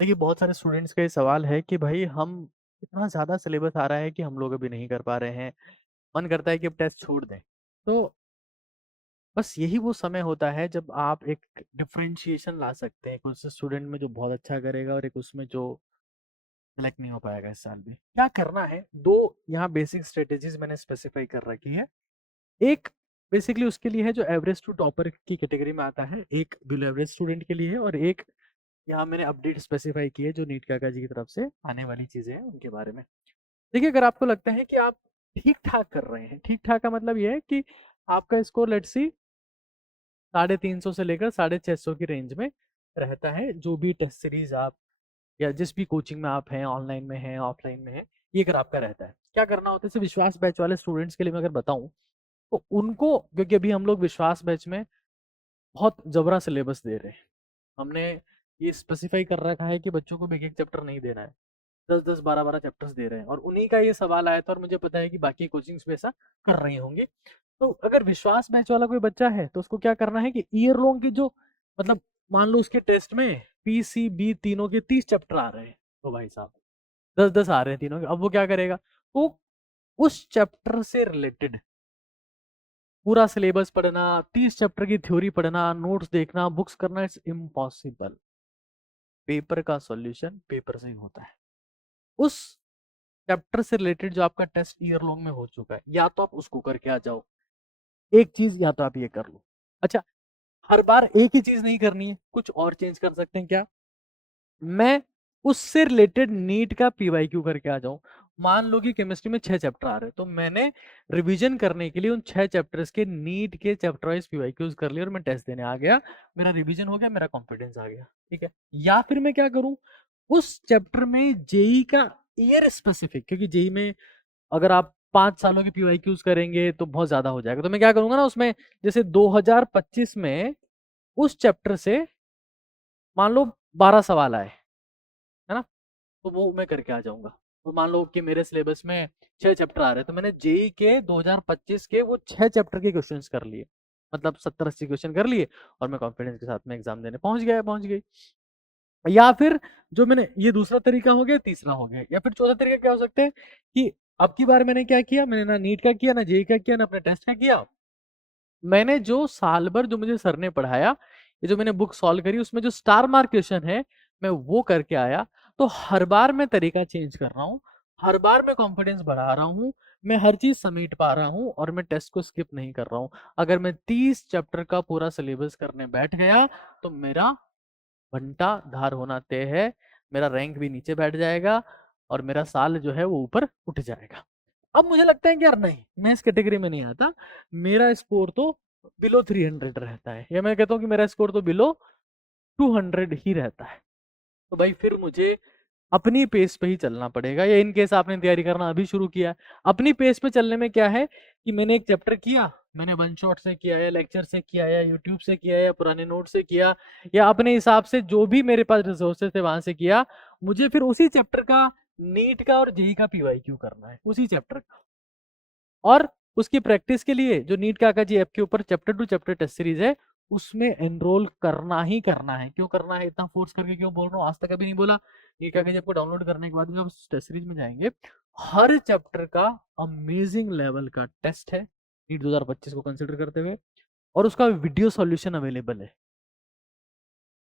देखिए, बहुत सारे स्टूडेंट्स का ये सवाल है कि भाई हम इतना ज़्यादा सिलेबस आ रहा है कि हम लोग अभी नहीं कर पा रहे हैं। मन करता है कि अब टेस्ट छोड़ दें। तो बस यही वो समय होता है जब आप एक डिफरेंशिएशन ला सकते हैं, कुछ स्टूडेंट में जो बहुत अच्छा करेगा और एक उसमें जो सेलेक्ट नहीं हो पाएगा इस साल भी। क्या करना है? 2 यहाँ बेसिक स्ट्रेटेजीज मैंने स्पेसिफाई कर रखी है। एक बेसिकली उसके लिए है जो एवरेज टू टॉपर की कैटेगरी में आता है, एक बिलो एवरेज स्टूडेंट के लिए है, और एक यहाँ मैंने अपडेट स्पेसिफाई की है जो नीट काका जी की तरफ से आने वाली चीजें हैं उनके बारे में। देखिए, अगर आपको लगता है कि आप ठीक ठाक कर रहे हैं, ठीक ठाक का मतलब ये है कि आपका स्कोर लेट्स सी 350 से लेकर 650 की रेंज में रहता है, जो भी टेस्ट सीरीज आप या जिस भी कोचिंग में आप हैं, ऑनलाइन में हैं, ऑफलाइन में हैं, ये अगर आपका रहता है, क्या करना होता है? जैसे विश्वास बैच वाले स्टूडेंट्स के लिए मैं अगर बताऊं, तो उनको, क्योंकि अभी हम लोग विश्वास बैच में बहुत जबरा सिलेबस दे रहे हैं, हमने ये स्पेसिफाई कर रखा है कि बच्चों को एक एक चैप्टर नहीं देना है, 10-10 12-12 चैप्टर्स दे रहे हैं, और उन्हीं का ये सवाल आया था और मुझे पता है कि बाकी कोचिंग्स भी ऐसा कर रही होंगी। तो अगर विश्वास बैच वाला कोई बच्चा है तो उसको क्या करना है कि ईयर लॉन्ग के जो, मतलब मान लो उसके टेस्ट में पी सी बी तीनों के 30 चैप्टर आ रहे हैं, तो भाई साहब 10-10 आ रहे हैं तीनों के, अब वो क्या करेगा? तो उस चैप्टर से रिलेटेड पूरा सिलेबस पढ़ना, 30 चैप्टर की थ्योरी पढ़ना, नोट्स देखना, बुक्स करना, इट्स इम्पॉसिबल। पेपर का सॉल्यूशन पेपर से ही होता है। उस चैप्टर से रिलेटेड जो आपका टेस्ट ईयर लॉन्ग में हो चुका है, या तो आप उसको करके आ जाओ, एक चीज, या तो आप ये कर लो। अच्छा, हर बार एक ही चीज नहीं करनी है, कुछ और चेंज कर सकते हैं। क्या? मैं उससे रिलेटेड नीट का पीवाईक्यू करके आ जाऊं। मान लो कि केमिस्ट्री में 6 चैप्टर आ रहे हैं, तो मैंने रिवीजन करने के लिए उन 6 चैप्टर्स के नीट के चैप्टर वाइज पीवाईक्यूज कर लिए और मैं टेस्ट देने आ गया। मेरा रिवीजन हो गया, मेरा कॉन्फिडेंस आ गया। ठीक है। या फिर मैं क्या करूं? उस चैप्टर में जेई का ईयर स्पेसिफिक, क्योंकि जेई में अगर आप 5 सालों के पीवाईक्यूज करेंगे तो बहुत ज्यादा हो जाएगा, तो मैं क्या करूंगा ना उसमें, जैसे 2025 में उस चैप्टर से मान लो 12 सवाल आए, है ना, तो वो मैं करके आ जाऊंगा। तो मान लो कि मेरे सिलेबस में 6 चैप्टर आ रहे हैं, तो मैंने जेई के 2025 के वो 6 चैप्टर के क्वेश्चंस कर लिए, मतलब 70-80 क्वेश्चन कर लिए, और मैं कॉन्फिडेंस के साथ में एग्जाम देने पहुंच गई। या फिर जो मैंने, ये दूसरा तरीका हो गया, तीसरा हो गया, या फिर चौथा तरीका क्या हो सकता है कि अब की बार मैंने क्या किया, मैंने ना नीट का किया, ना जेई का किया, ना अपने टेस्ट का किया, मैंने जो साल भर जो मुझे सर ने पढ़ाया, ये जो मैंने बुक सॉल्व करी, उसमें जो स्टार मार्क क्वेश्चन है मैं वो करके आया। तो हर बार मैं तरीका चेंज कर रहा हूँ, हर बार मैं कॉन्फिडेंस बढ़ा रहा हूँ, मैं हर चीज समेट पा रहा हूँ, और मैं टेस्ट को स्किप नहीं कर रहा हूँ। अगर मैं 30 चैप्टर का पूरा सिलेबस करने बैठ गया, तो मेरा घंटा धार होना तय है, मेरा रैंक भी नीचे बैठ जाएगा, और मेरा साल जो है वो ऊपर उठ जाएगा। अब मुझे लगता है कि यार नहीं, मैं इस कैटेगरी में नहीं आता, मेरा स्कोर तो बिलो 300 रहता है, या मैं कहता हूँ कि मेरा स्कोर तो बिलो 200 ही रहता है, तो भाई फिर मुझे अपनी पेस पे ही चलना पड़ेगा। या इन केस आपने तैयारी करना अभी शुरू किया, अपनी पेस पे चलने में क्या है कि मैंने एक चैप्टर किया, मैंने वन शॉट से किया, या लेक्चर से किया, या यूट्यूब से किया, या पुराने नोट से किया, या अपने हिसाब से जो भी मेरे पास रिसोर्सेज थे वहां से किया, मुझे फिर उसी चैप्टर का, नीट का और जेई का पीवाईक्यू करना है उसी चैप्टर का। और उसकी प्रैक्टिस के लिए जो नीट काका जी ऐप के ऊपर chapter to chapter test series है, उसमें एनरोल करना ही करना है। क्यों करना है, इतना फोर्स करके क्यों बोल रहा हूँ, आज तक कभी नहीं बोला। नीट काका जी आपको डाउनलोड करने के बाद जब टेस्ट सीरीज में जाएंगे, हर चैप्टर का अमेजिंग लेवल का टेस्ट है नीट 2025 को कंसिडर करते हुए, और उसका वीडियो सॉल्यूशन अवेलेबल है।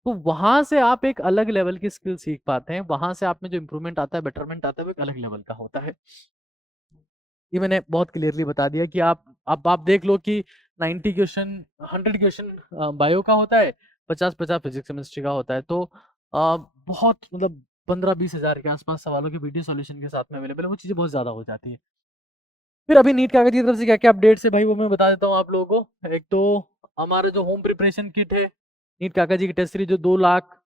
तो वहां से आप एक अलग लेवल की स्किल सीख पाते हैं, वहां से आप में जो इंप्रूवमेंट आता है, बेटरमेंट आता है, वो एक अलग लेवल का होता है। ये मैंने बहुत क्लियरली बता दिया कि आप देख लो कि 90 क्वेश्चन, 100 क्वेश्चन बायो का होता है, 50-50 फिजिक्स केमिस्ट्री का होता है, तो बहुत मतलब 15-20 हज़ार के आसपास सवालों के वीडियो सॉल्यूशन के साथ में अवेलेबल है, वो चीज़ें बहुत ज़्यादा हो जाती है। फिर अभी नीट कागज की तरफ से क्या क्या अपडेट्स है भाई, वो मैं बता देता हूँ आप लोगों को। एक तो हमारा जो होम प्रिपरेशन किट है, नीट काका जी की टेस्ट सीरीज जो 2 लाख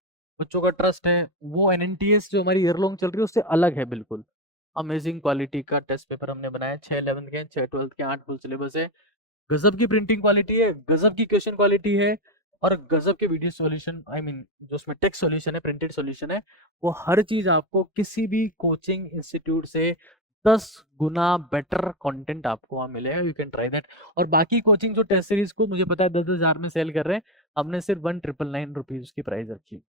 बच्चों का ट्रस्ट है, वो एनएनटीएस जो हमारी ईयर लॉन्ग चल रही है उससे अलग है बिल्कुल। अमेजिंग क्वालिटी का टेस्ट पेपर हमने बनाया, 6 11th के, 6 12th के, 8 फुल सिलेबस है, गजब की प्रिंटिंग क्वालिटी है, गजब की क्वेश्चन क्वालिटी है, और गजब के वीडियो सॉल्यूशन, आई मीन जो उसमें टेक्स्ट सॉल्यूशन है, प्रिंटेड सॉल्यूशन है, वो हर चीज आपको किसी भी कोचिंग इंस्टीट्यूट से 10 गुना बेटर कंटेंट आपको वहां मिलेगा। You can try that. और बाकी कोचिंग जो टेस्ट सीरीज को मुझे पता है 10-10 हज़ार में सेल कर रहे हैं, हमने सिर्फ 1999 रुपीज की प्राइस रखी।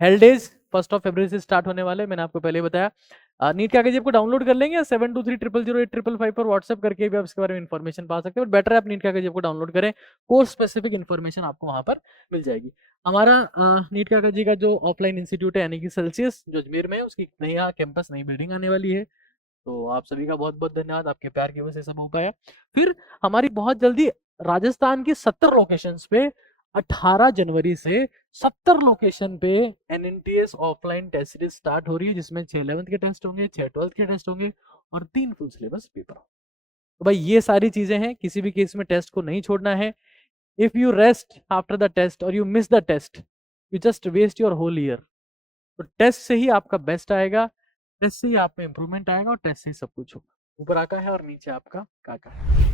हेल्डेज 1 फरवरी से स्टार्ट होने वाले, मैंने आपको पहले ही बताया। नीट का कागज आपको डाउनलोड कर लेंगे, 72300855 पर व्हाट्सएप करके भी आप इसके बारे में इन्फॉर्मेशन पा सकते हैं, बट बेटर है आप नीट का कागज आपको डाउनलोड करें, कोर्स स्पेसिफिक इन्फॉर्मेशन आपको वहां पर मिल जाएगी। हमारा नीट का कागज का जो ऑफलाइन इंस्टीट्यूट है यानी कि सेल्सियस जो अजमेर में है, उसकी नई कैंपस नई बिल्डिंग आने वाली है। तो आप सभी का बहुत बहुत धन्यवाद, आपके प्यार की वजह से सब हो पाया। फिर हमारी बहुत जल्दी राजस्थान की 70 लोकेशंस पे 18 जनवरी से 70 लोकेशन पे एनएनटीएस ऑफलाइन टेस्ट सीरीज स्टार्ट हो रही है, जिसमें 6 11th के टेस्ट होंगे, 6 12th के टेस्ट होंगे और 3 फुल सिलेबस पेपर। तो भाई ये सारी चीजें हैं, किसी भी केस में टेस्ट को नहीं छोड़ना है। If you rest after the test और you miss the test, you just waste your whole year. तो टेस्ट से ही आपका बेस्ट आएगा, टेस्ट से ही आप में इंप्रूवमेंट आएगा और टेस्ट से ही सब कुछ होगा। ऊपर आका है और नीचे आपका काका है।